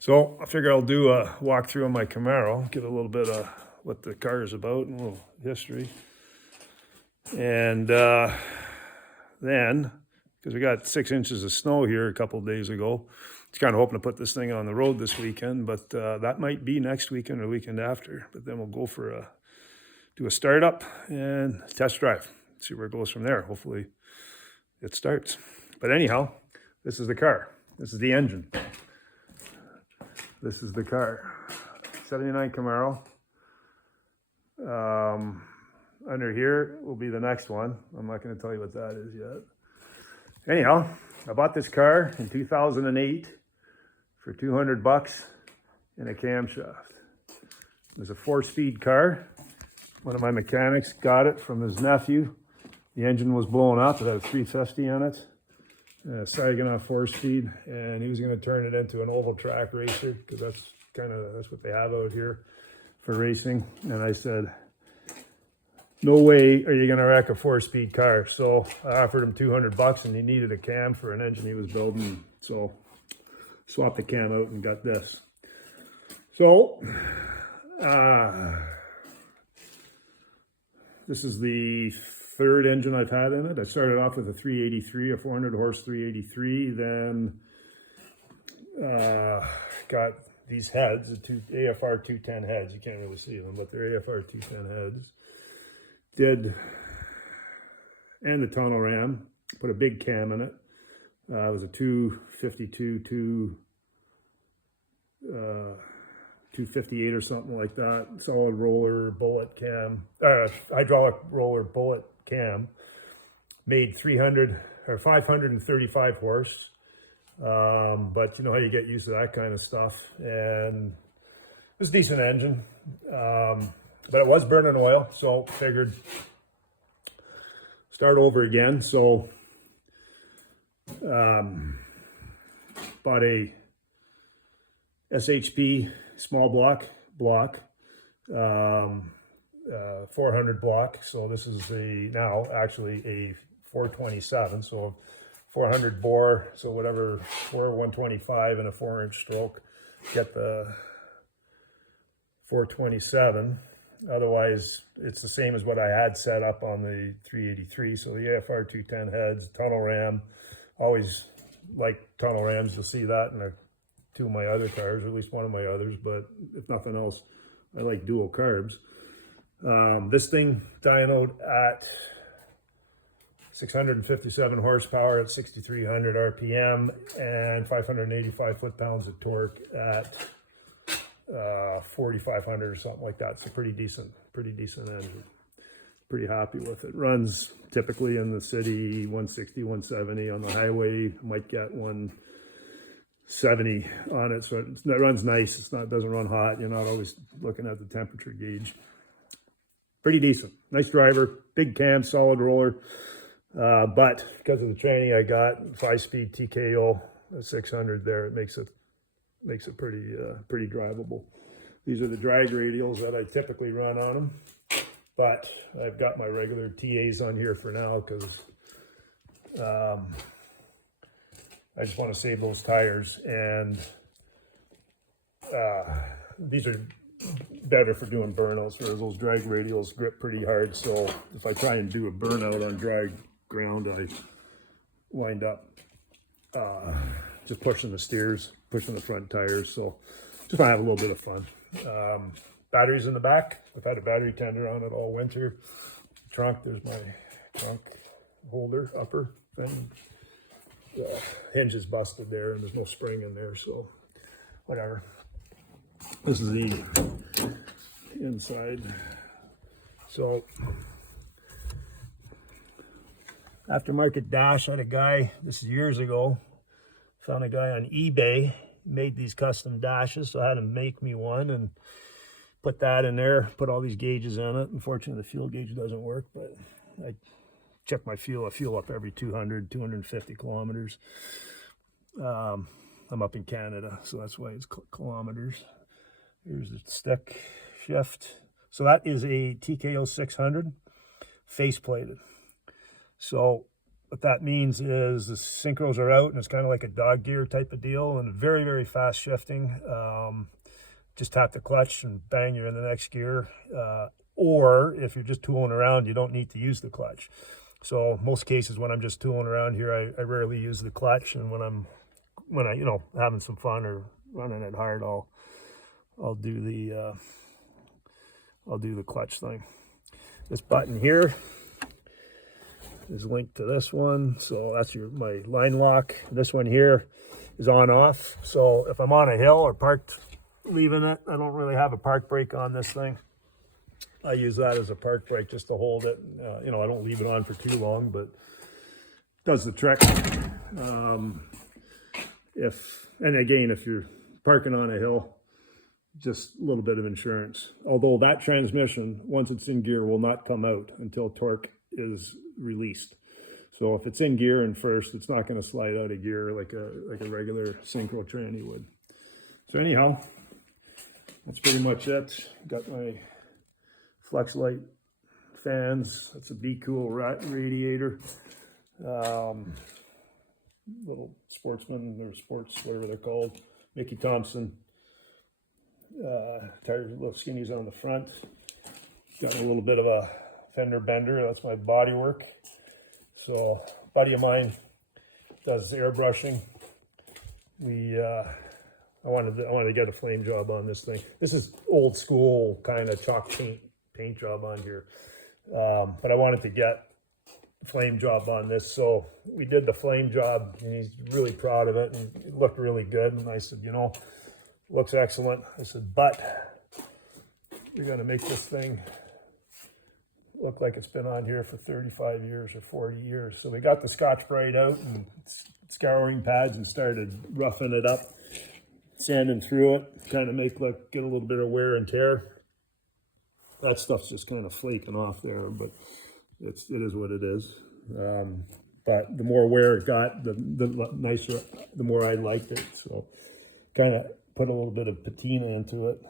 So I figure I'll do a walkthrough on my Camaro, get a little bit of what the car is about and a little history. And then, because we got 6 inches of snow here a couple of days ago, I was kind of hoping to put this thing on the road this weekend, but that might be next weekend or the weekend after. But then we'll go for do a startup and test drive, see where it goes from there. Hopefully it starts. But anyhow, this is the car. This is the engine. This is the car, 79 Camaro. Under here will be the next one. I'm not going to tell you what that is yet. Anyhow, I bought this car in 2008 for $200 in a camshaft. It was a 4-speed car. One of my mechanics got it from his nephew. The engine was blown up. It had a 350 in it. Saginaw 4-speed, and he was going to turn it into an oval track racer because that's what they have out here for racing. And I said, no way are you going to wreck a 4-speed car. So I offered him $200 and he needed a cam for an engine he was building. So swapped the cam out and got this. So this is the third engine I've had in it. I started off with a 383, a 400 horse 383, then got these heads, the two AFR 210 heads. You can't really see them, but they're AFR 210 heads. And the Tunnel Ram, put a big cam in it. It was a 252, 258 or something like that. Solid roller bullet cam, hydraulic roller bullet cam. Made 535 horse. But you know how you get used to that kind of stuff. And it was a decent engine. But it was burning oil, so figured start over again. So bought a SHP small block 400 block. So this is now actually a 427, so 400 bore, so whatever, 125 and a 4-inch stroke, get the 427. Otherwise, it's the same as what I had set up on the 383. So the AFR 210 heads, Tunnel Ram. Always like Tunnel Rams. You'll see that in two of my other cars, or at least one of my others. But if nothing else, I like dual carbs. This thing dynoed at 657 horsepower at 6,300 RPM and 585 foot-pounds of torque at 4,500 or something like that. It's a pretty decent engine. Pretty happy with it. Runs typically in the city 160, 170. On the highway, might get 170 on it. So it runs nice. It doesn't run hot. You're not always looking at the temperature gauge. Pretty decent. Nice driver. Big cam, solid roller. But because of the training I got, 5-speed TKO600 there, it makes it pretty drivable. These are the drag radials that I typically run on them, but I've got my regular TAs on here for now because I just want to save those tires, and these are better for doing burnouts, whereas those drag radials grip pretty hard. So if I try and do a burnout on dry ground, I wind up just pushing the steers, pushing the front tires. So just want to have a little bit of fun. Batteries in the back. I've had a battery tender on it all winter. Trunk, there's my trunk holder upper thing. The hinge is busted there and there's no spring in there, so whatever. This is the inside. So aftermarket dash, I had a guy, this is years ago, found a guy on eBay, made these custom dashes, so I had him make me one and put that in there, put all these gauges in it. Unfortunately, the fuel gauge doesn't work, but I check my fuel. I fuel up every 250 kilometers. I'm up in Canada, so that's why it's kilometers. Here's the stick shift. So that is a TKO600 face plated. So What that means is the synchros are out and it's kind of like a dog gear type of deal, and very, very fast shifting. Just tap the clutch and bang, you're in the next gear. Or if you're just tooling around, you don't need to use the clutch. So most cases when I'm just tooling around here, I rarely use the clutch, and when I you know, having some fun or running it hard, I'll do the clutch thing. This button here is linked to this one, so that's my line lock. This one here is on off, so if I'm on a hill or parked leaving it, I don't really have a park brake on this thing. I use that as a park brake just to hold it. You know, I don't leave it on for too long, but it does the trick. And again, if you're parking on a hill, just a little bit of insurance. Although that transmission, once it's in gear, will not come out until torque is released. So if it's in gear and first, it's not going to slide out of gear like a regular synchro tranny would. So anyhow, that's pretty much it. Got my flex light fans. That's a Be Cool radiator. Little Sportsman or Sports, whatever they're called. Mickey Thompson. Tires, little skinnies on the front. Got a little bit of a fender bender. That's my body work. So a buddy of mine does airbrushing. I wanted to get a flame job on this thing. This is old school kind of chalk paint job on here, but I wanted to get a flame job on this, so we did the flame job, and he's really proud of it, and it looked really good. And I said, you know, looks excellent. I said, but we're going to make this thing look like it's been on here for 35 years or 40 years. So we got the Scotch-Brite out and scouring pads and started roughing it up, sanding through it, kind of get a little bit of wear and tear. That stuff's just kind of flaking off there, but it is what it is. But the more wear it got, the nicer, the more I liked it. So kind of put a little bit of patina into it.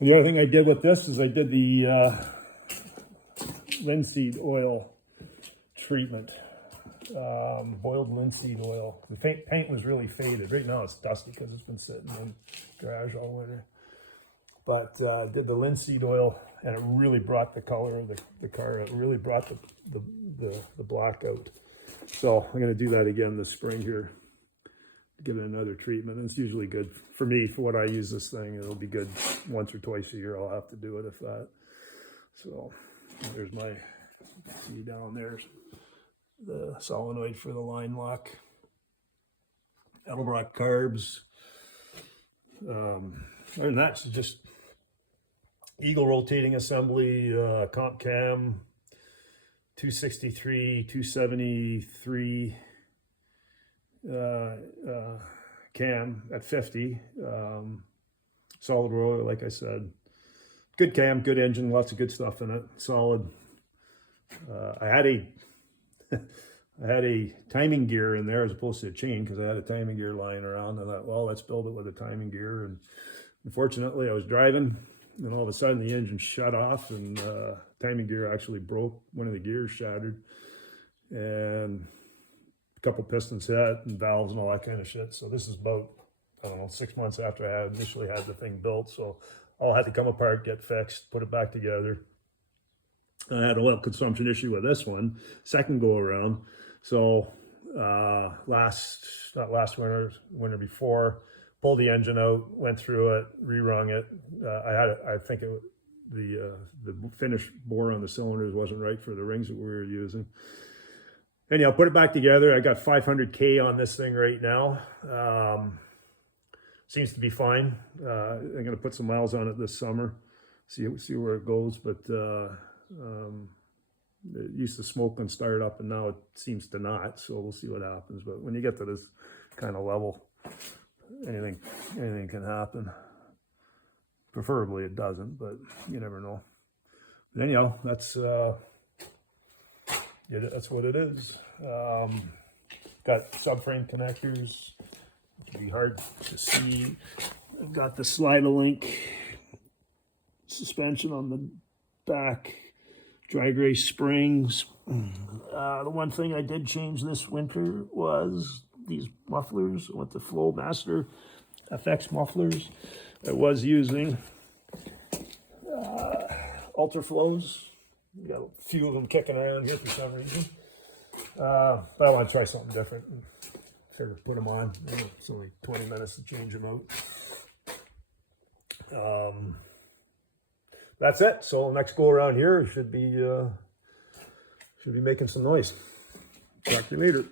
And the other thing I did with this is I did the linseed oil treatment. Boiled linseed oil. The paint was really faded. Right now it's dusty because it's been sitting in the garage all winter. But did the linseed oil, and it really brought the color of the car. It really brought the black out. So I'm going to do that again this spring here. Give it another treatment. And it's usually good for me, for what I use this thing. It'll be good once or twice a year. I'll have to do it, if that. So there's my, see down there, the solenoid for the line lock. Elbrock carbs. And that's just Eagle rotating assembly, comp cam, 263, 273 cam at 50. Solid roller, like I said. Good cam, good engine, lots of good stuff in it. Solid. I had a timing gear in there as opposed to a chain, because I had a timing gear lying around. I thought, well, let's build it with a timing gear. And unfortunately, I was driving, and all of a sudden the engine shut off, and timing gear actually broke. One of the gears shattered, and a couple pistons hit, and valves and all that kind of shit. So this is about, I don't know, 6 months after I had initially had the thing built. So all had to come apart, get fixed, put it back together. I had a oil consumption issue with this one, second go around. So not last winter before, pulled the engine out, went through it, rerung it. I think the finish bore on the cylinders wasn't right for the rings that we were using. Anyhow, put it back together. I got 500K on this thing right now. Seems to be fine. I'm going to put some miles on it this summer, see where it goes. But it used to smoke and start up, and now it seems to not. So we'll see what happens. But when you get to this kind of level, anything can happen. Preferably it doesn't, but you never know. But anyhow, that's what it is. Got subframe connectors. It'll be hard to see. I've got the Slide-A-Link suspension on the back dry gray springs. The one thing I did change this winter was these mufflers with the Flow Master FX mufflers. I was using Ultra Flows. Got a few of them kicking around here for some reason. But I want to try something different. Figured put them on. It's only 20 minutes to change them out. That's it. So next go around here should be making some noise. Talk to you later.